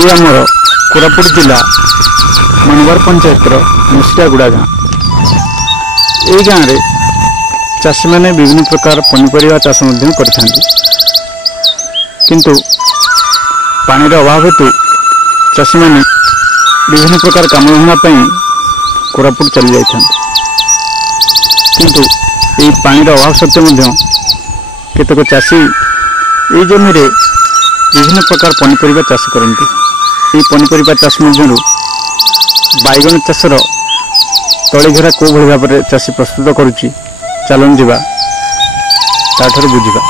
ये आमर कोरापुट जिला मनवर पंचायतर मुसियागुड़ा गाँ। ये गाँव में चाषी मैंने विभिन्न प्रकार पनीपरिया चाष किंतु पानी अभाव हेतु चाषी मैंने विभिन्न प्रकार कामधंदा कोरापुट चली जाता किंतु ये पानी अभाव सत्वे केतक चाषी ये जमी रे विभिन्न प्रकार पनीपरिया चाष करती। ये पनीपरिया चाष मध्यरु बैगन चाषर तलीघेरा को भाई भाव में चाषी प्रस्तुत करुच्ची चलन जावा ताठर बुझा।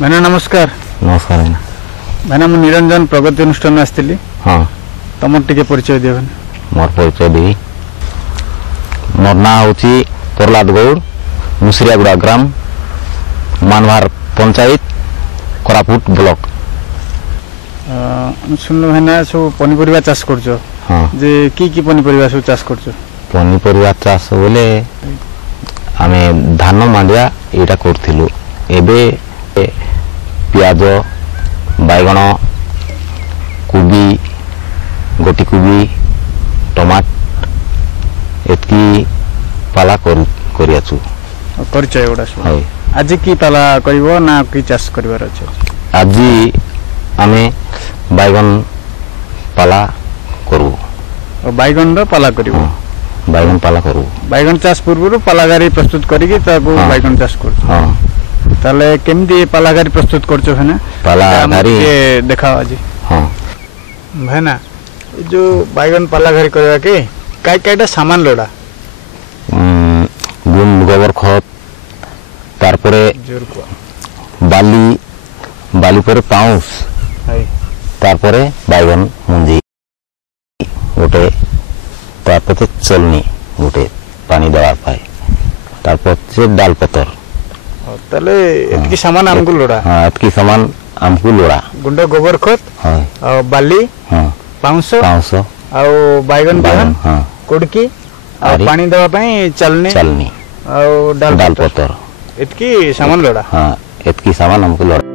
मैंने नमस्कार। नमस्कार मैंने मुझे निरंजन प्रगति अनुष्ठान आसती। हाँ तुम टे परिचय दियो। मोर परिचय देवी मोर ना हूँ प्रहलाद गौड़ मुसियागुड़ा ग्राम मानवार पंचायत कोरापुट ब्लॉक। सुन भाईना सब पनीपरिया चाष कर हाँ कि पनीपरिया सब चाष कर पनीपरिया चाष बोले आमे धान मांडिया यहाँ करूँ एबे पियाज बैगण कोबी गोटी कोबी टमाट एतकी पाला करियाछु परिचय गुड़ा आज की पाला करिवो ना कि चाष करिवार अछि। आज आमे बैगन पाला करू और बैगन रो पाला करिवो। बैगन पाला करू बैगन चाष पूर्व पालागारी प्रस्तुत करिकि ताको बैगन चाष कर। हां ताले केमदी पालागारी प्रस्तुत करछो है ना पालागारी ये देखाओ आज। हां है ना जो बैगन पालागारी करबा के काईटा सामान लोड़ा गोबर खत तारपरे बाली बाली पर पाउस तारपरे बैगन मुंजी गोटे तारपरे चलनी गोटे पानी देवा पाए तारपरे डाल पतर ताले एतकी सामान हमको लोड़ा। हां एतकी सामान हमको लोड़ा गुंडा गोबर खत हां और बाली हां पाउस पाउस और बैगन बहन हां कुड़की और पानी देवा पई चलनी चलनी और डाल पतर एतकी सामान लोड़ा। हां एतकी सामान हमको लोड़ा।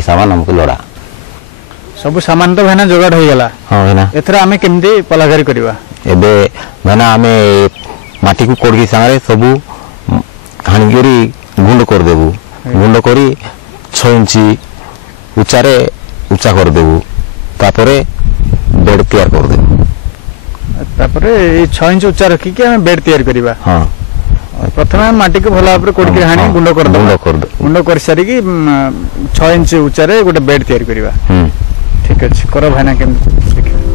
सामान हमको लोड़ा सब सामान तो भाईना जोगाड़ हो गला। हां भाईना एथर आमे केमदी पलागारी करबा एबे भाईना आमे माटी को कोड़की संगे सब हानिगरी गुंड कर देबू गुंड करी 6 इंची उच्चारे उच्चा कर देबू तापरे बेड तैयार कर देबू तापरे 6 इंच उच्चा रखी के हमें बेड तैयार करबा। हां प्रथम माटी को भला भाव कोड़की हानी गुंड कर दो गुंड कर सारी की 6 इंच उच्चारे गोटे बेड तैयार करबा। ठीक अछि करो भाईना केम देखियो।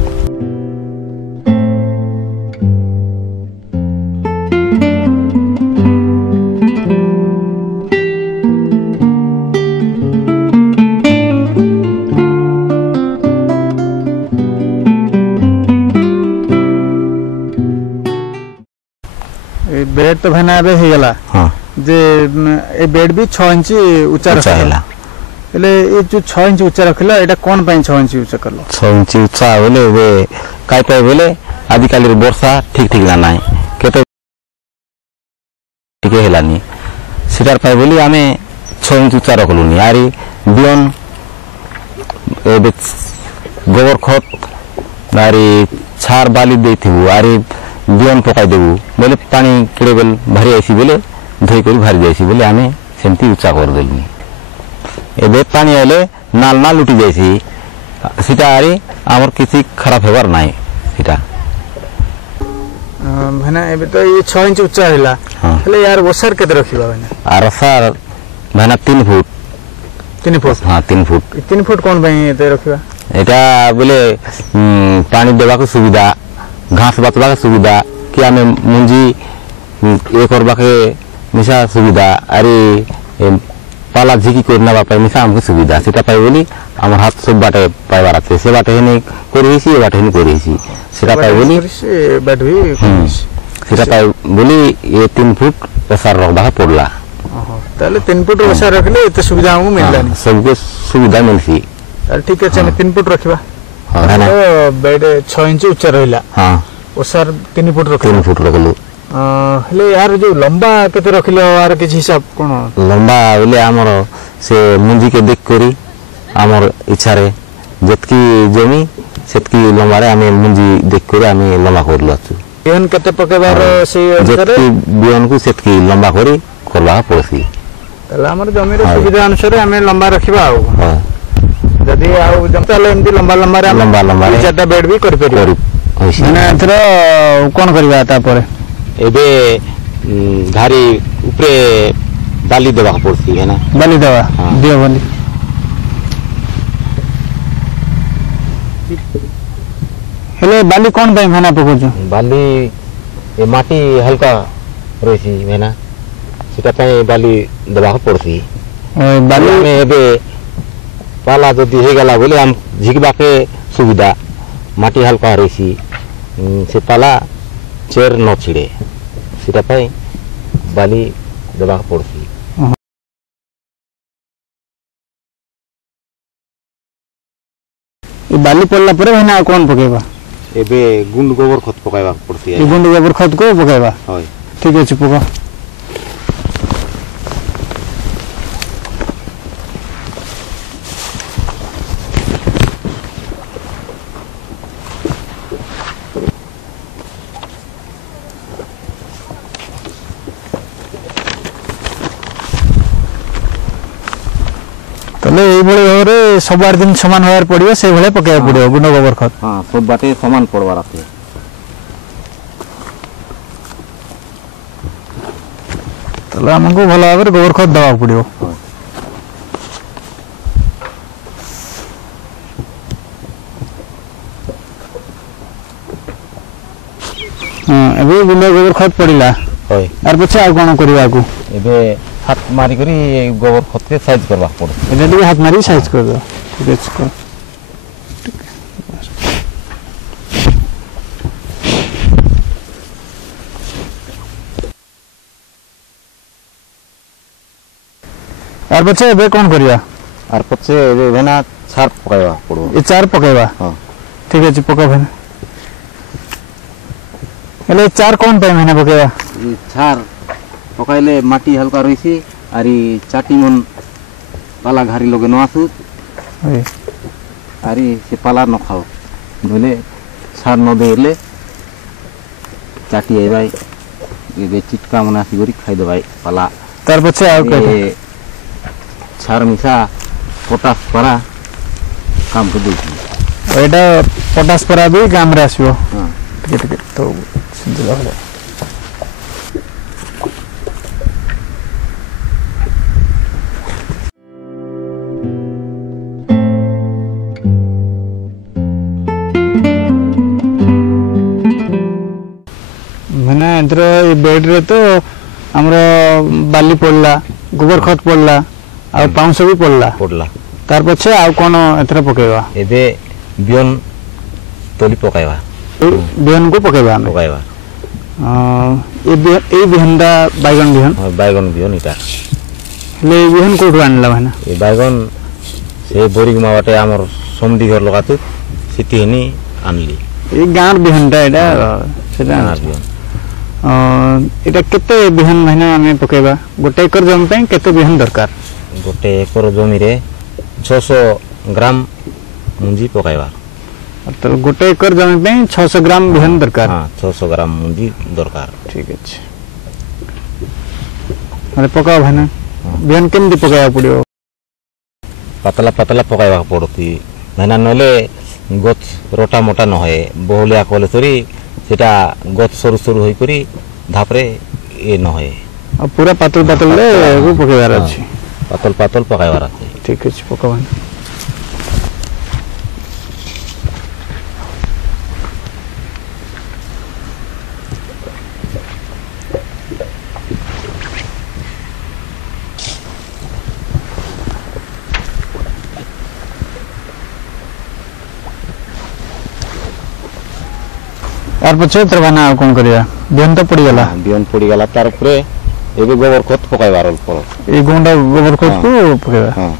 बेड तो भाईना एबे हे गला। हां जे ए बेड भी 6 इंच ऊंचा रखला એટલે એ जो 6 इंच ऊंचा रखला एटा कोन पई 6 इंच ऊंचा करलो 6 इंच ऊंचा बोले वे काय पाए बोले आदि काली वर्षा ठीक ठीक ना नाही केते ठीक हेलानी सिटार पाए बोली आमे 6 इंच ऊंचा रखलुनी आरी बियन एबे गोबर खत आरी छार बाली देथिबु आरी बियन पकाई देबू बोले पानी किड़े बेल भारी आसी बोले धोई कर भारी जाइसी बोले आमे सेमती ऊंचा कर देलनी एबे पानी आले नाल नाल उठी जाइसी सीटा आरी आमर किसी खराब हेबार नाही सीटा भाईना एबे तो ये 6 इंच उच्चा हैला हेले यार ओसर केते रखिबा भाईना आरसार भाईना 3 फुट 3 फुट हां 3 फुट कोन भाई एते रखिबा एटा बोले पानी देबा को सुविधा घास बातवा सुविधा कि आम मुंजी ये करवा के मिसा सुविधा अरे पाला झिकी कर ना मिसा आमको सुविधा से बोली आम हाथ सब बाटे पाइबार आछे से बाटे हेनी करिसी ए बाटे हेनी करिसी सेटा पाइ बोली बाट भी सेटा पाइ बोली ये 3 फुट ओसार रखबा पड़ला ताले 3 फुट ओसार रखले एते सुविधा हमहु मिललानी सबके सुविधा मिलसी ताले ठीक है 3 फुट रखबा हां ना तो बेड 6 इंच उच्च रहिला हां ओसार 3 फुट रख 3 फुट रखलु हेले यार जो लंबा केते रखले यार किछ हिसाब कोन लंबा बोले हमर से मुंजी के देख करी हमर इच्छा रे जतकी जमी सेतकी लंबा रे हमें मुंजी देख करी हमें लंबा कर लछु बिहन केते पकेबार से जतकी बिहन को सेतकी लंबा करी करबा पड़सी तला हमर जमी रे सुविधा अनुसार हमें लंबा रखिबा आ हां जदी आउ जमताले एमदी लंबा लंबा रे लंबा रे चारटा बेड भी कर पेरी माने एथरो कोन करबा ता परे एबे घारी ऊपरे बाली देबा पड़सी है ना बाली देबा दियो बाली हेले बाली कोन पे मेना पकोजो बाली ए माटी हल्का रहिसी मेना सेटा पय बाली देबा पड़सी ओय बाली में एबे पाला जदी हे गला बोले हम झिकबा के सुविधा माटी हल्का रहिसी से पाला चेर न छिड़े सेटा पय बाली देबा पड़सी ई बाली पड़ला परे हेना कोन पकेबा एबे गुंड गोबर खत पकाइबा पड़सी ई गुंड गोबर खत को पकेबा होय ठीक अछि पका तले एई भले भाबरे सब आर दिन समान होयार पड़ियो से भले पकाय पड़ियो गुंड गोबर खत हां सब बाटे समान पड़वा राखे तले हमको भला भाबरे गोबर खत दवा पड़ियो हां एबे गुंड गोबर खत पड़िला होय आर पछे आ कोन करिया को एबे हाथ मारी करी गोबर खत के साइज करवा पड़सी एटा भी हाथ मारी साइज कर दो ठीक है कर आर बच्चे एबे कोन करिया आर पछे एबे भेना छार पकाइबा पड़ो ए चार पकेबा हां ठीक है पका भेना एले चार कोन पे महीना पकेबा ई छार पकाइले माटी हल्का रहिसी आरी चाटी मन पाला घारी लगे न आसु ओय आरी से पाला न खाओ बोले छार न देले चाटी आइबाई ये चिटका मना सी गरी खाइ देबाई पाला तार पछे आ के छार मिसा पोटास परा काम कर देछि एटा पोटास परा भी काम रे आसीबो हां ठीक तो सिंधुला होला माने एथरो ए बेड रे तो हमरो बाली पड़ला गोबर खत पड़ला आ पाउंस भी पड़ला तार पछे आ कोन एथरो पकेबा एबे बियन तोली पकाइबा बिहन को पकेबा हम पकाइबा ए बिहनदा बैगन बिहन इटा ले बिहन कोठु आनला भाना ए बैगन से बोरिगमा बाटे हमर समडी घर लगातु सिटी हेनी आनली ए गांर बिहनदा एडा सेटा बिहन एटा केते बिहन महीना हमें पकेबा गोटे एकर जमी पे केते बिहन दरकार गोटे एकर जमी रे 600 ग्राम मुंजी पकाइबा तो गोटे एकर जमी पे 600 ग्राम बिहन दरकार हां 600 ग्राम मुंजी दरकार ठीक अछि माने पकाओ भाना बिहन केमदी पकाया पड़ियो पतला पतला पकाइबा पड़ती मैना नले गछ रोटा मोटा न होए बहुलिया कोले सरी सेटा गछ सरू सरू होई करी धापरे ए न होए अब पूरा पातल पातल ले वो पकेबार अछि पातल पातल पकाइबार अछि ठीक अछि पकावन यार पछे तर भाना कोन करिया बिहन तो पड़ी गला बिहन पड़ी गला तार ऊपर एबे गोबर खत पकाइबार पड़ो ए गुंडा गोबर खत को पकेबा हां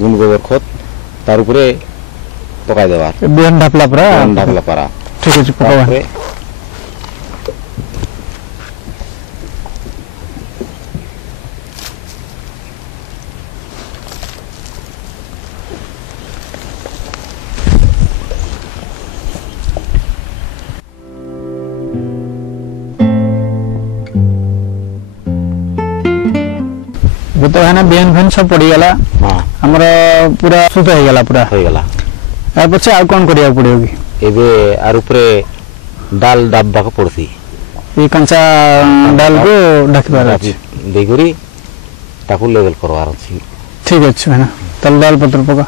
गुण गोबर खत तार ऊपर पकाइ देबार बिहन ढापला परा ठीक है पकावा तो है ना बेन फैन सब पड़ी गला हां हमरा पूरा सुत हो गला पूरा हो गला यार पछे आ कोन करिया पड़ेगी एबे आर ऊपर डाल दाबा को पड़सी ये कंचा डाल को ढकबार अछि देखुरी ताकू लेवल करवार अछि ठीक अछि है ना तल दाल पत्र पका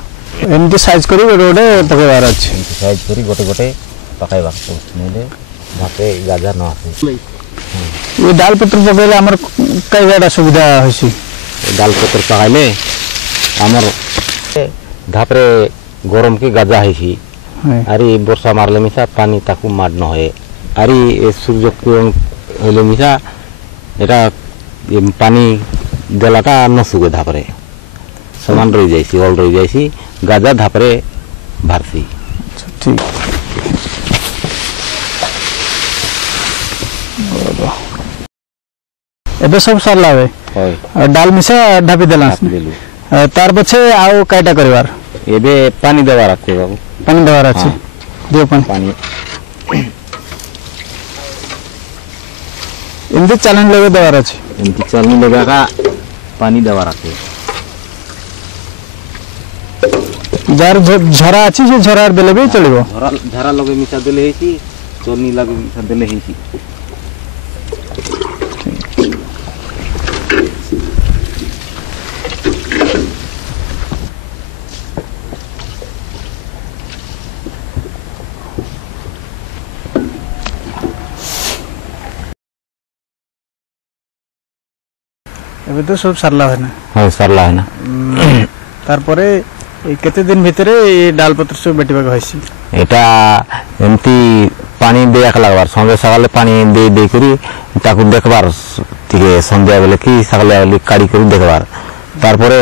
एमती साइज करी रोडे पकेबार अछि एमती साइज करी गोटे गोटे पकाइबा नेले भाते गाजर न आसे ये दाल पत्र पकेले हमर कई गाडा सुविधा होसी दाल पत्र पकाइले हमर धापरे गरम के गाजा हेसी आरी वर्षा मारले मिसा पानी ताकू माड न होए आरी ए सूर्य किरण होले मिसा एटा पानी देलाटा न सुगे धापरे समान रही जाइसी ऑल रही जाइसी गाजा धापरे भारसी ठीक एबे सब सरला वे डाल मिसा ढापी देला तार पछे आउ काटा करबार एबे पानी देवार आछे बाबू पानी देवार आछे दियो पानी इनते चालन लेवे देवार आछे इनते चालन लेवे का पानी देवार आछे जार झरा आछी से झरार देले बे चलिबो झरा लगे मिसा देले हेसी चोनी लगे मिसा देले हेसी एबे तो सब सरला है ना हां सरला है ना तार परे केते दिन भितरे ये डाल पत्र सब बेटिबा होइसी एटा एमती पानी देयाक लागबार संगे सकाले पानी दे दे करी ताकू देखबार तिके संध्या बेले की सकाले वाली काडी करी देखबार तार परे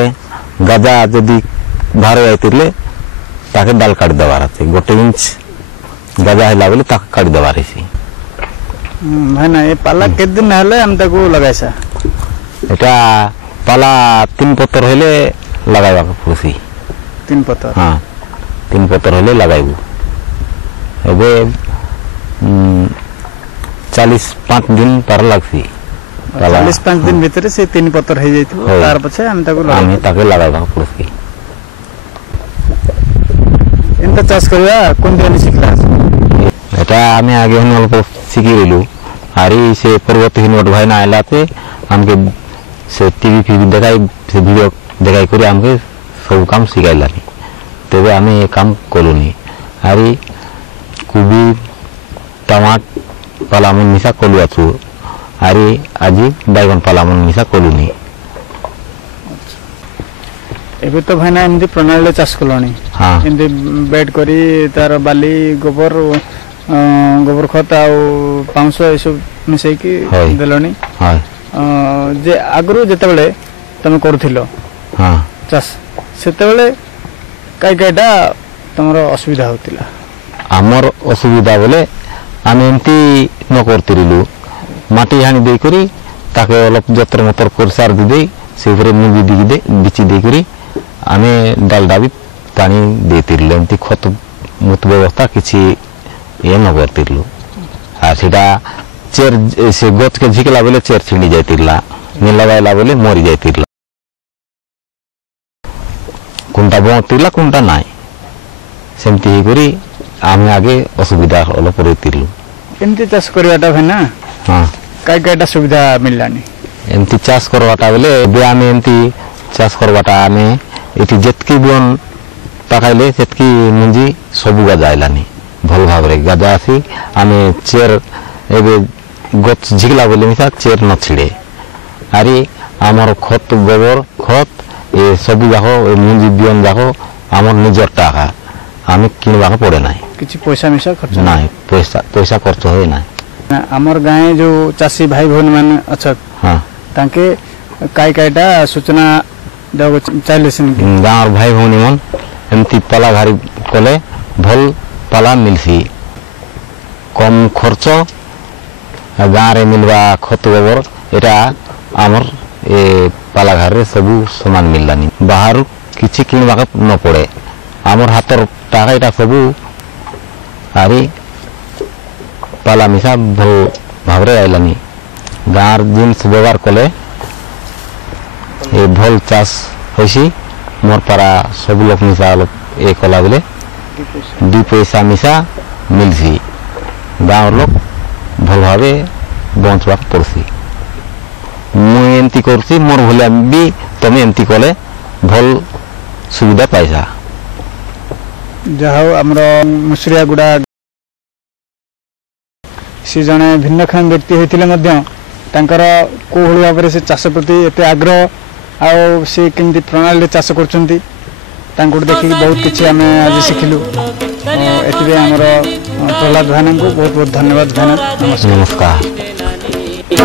गाजा जदी भारे आइतिले ताके डाल काट देबार আছে गोटे इंच गाजा हैला बेले ताके काट देबार है है ना ये पाला के दिन हले हम ताकू लगाइसा एटा पाला 3 पत्तर हेले लगाइबा पड़सी 3 पत्तर हां 3 पत्तर हेले लगाइबू एबे 45 दिन पर लागसी 45 दिन भीतर से 3 पत्तर हे जाइतो तार पछे हम ताके लगाइबा पड़सी इंता चाष करिया कोन दिन सिखला एटा आमे आगे हन अल्प सिखि रेलु आरी से पर्वत हिनोट भाई ना आइलाते हमके से टीवी फीवी देखाई से वीडियो देखाई करी हमके सब काम सिखाइलानी तबे आमे ये काम कलुनी आरी कुबी टमाट पालामुन मिसा कलु आछु आरी आजी बैगन पालामुन मिसा कलुनी एबे तो भाई ना एमदी प्रणाली चाष कलनी हां एमदी बेड करी तार बाली गोबर खत आ पांच सब मिसई की देलनी हां जे आगरु जते बेले तमे करथिलो हां चाष सेते बेले काई काईटा तमरो असुविधा होतिला हमर असुविधा बोले आमे एमती न करतिरिलु माटी हानी दे करी ताके अलप जत्र मतर कोरसार दे दे से ऊपर मुगी दी दे बिची दे करी आमे डाल डाबी पानी देतिरलु एमती खत मुत व्यवस्था किछि ये न करतिरलु आ सेटा चेर से गच के झिकला बेले चेर छिणी जाइतिरला नि लगाइला बेले मरि जाइतिरला कुंटा बोतिरला कुंटा नाय सेमती हे करी आमे आगे असुविधा हलो परेतिरलु एमती चाष करवाटा है हां काई काईटा सुविधा मिललानी एमती चाष करवाटा बेले बे आमे एमती चाष करवाटा आमे एटी जेतकी बियन पकाइले सेतकी मुंजी सब गाजा आइलानी भल भाबरे गाजा आसी आमे चेर एबे गच झिकला बेले मिसा चेर न छिड़े आरी आमर खत गोबर खत ए सब जाको मुंजी बियन जाको आमर निजर टाका आमे किनबा पड़े नाही किसी पैसा मिसा खर्च ना पैसा पैसा खर्च होए ना आमर गाँव जो चाषी भाई भौन मैंने अच्छा हाँ तांके काईटा सूचना देव चाहिए गाँव भाई भौनी मन एमती पाला घारी कले भल पाला मिलसी कम खर्च गाँव रे मिलवा खत गोबर एटा आमर ए पाला घर रे सबू समान मिललानी बाहर किछि किणवा न पड़े आमर हाथर टाका एटा सबू आरी पाला मिसा भल भाव आइलानी गाँव जिन्स व्यवहार कले ए भल चाष होसी मोर पारा सब लोक मिसा ए कला बेले दु पैसा मिसा मिलसी गाँव लोक भल भावे बंचवा पड़सी मुई एमती करसी मोर भलिया भी तमे एमती कले भल सुविधा पाइसा जहाँ आमर मुसरिया गुड़ा सी जने भिन्नक्षम व्यक्ति होते कौ भाई भाव से चाष प्रति एत आग्रह आउ सी केमती प्रणाली चाष कर देखिक बहुत किसी आम आज शिखिलु एति आमर प्रहलाद भाईना को बहुत बहुत धन्यवाद भाईना नमस्कार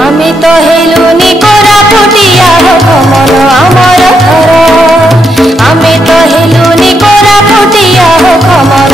आमी तो हेलुनी कोरापुटिया हो कमल आमर घर आमी तो हेलुनी कोरापुटिया हो कमल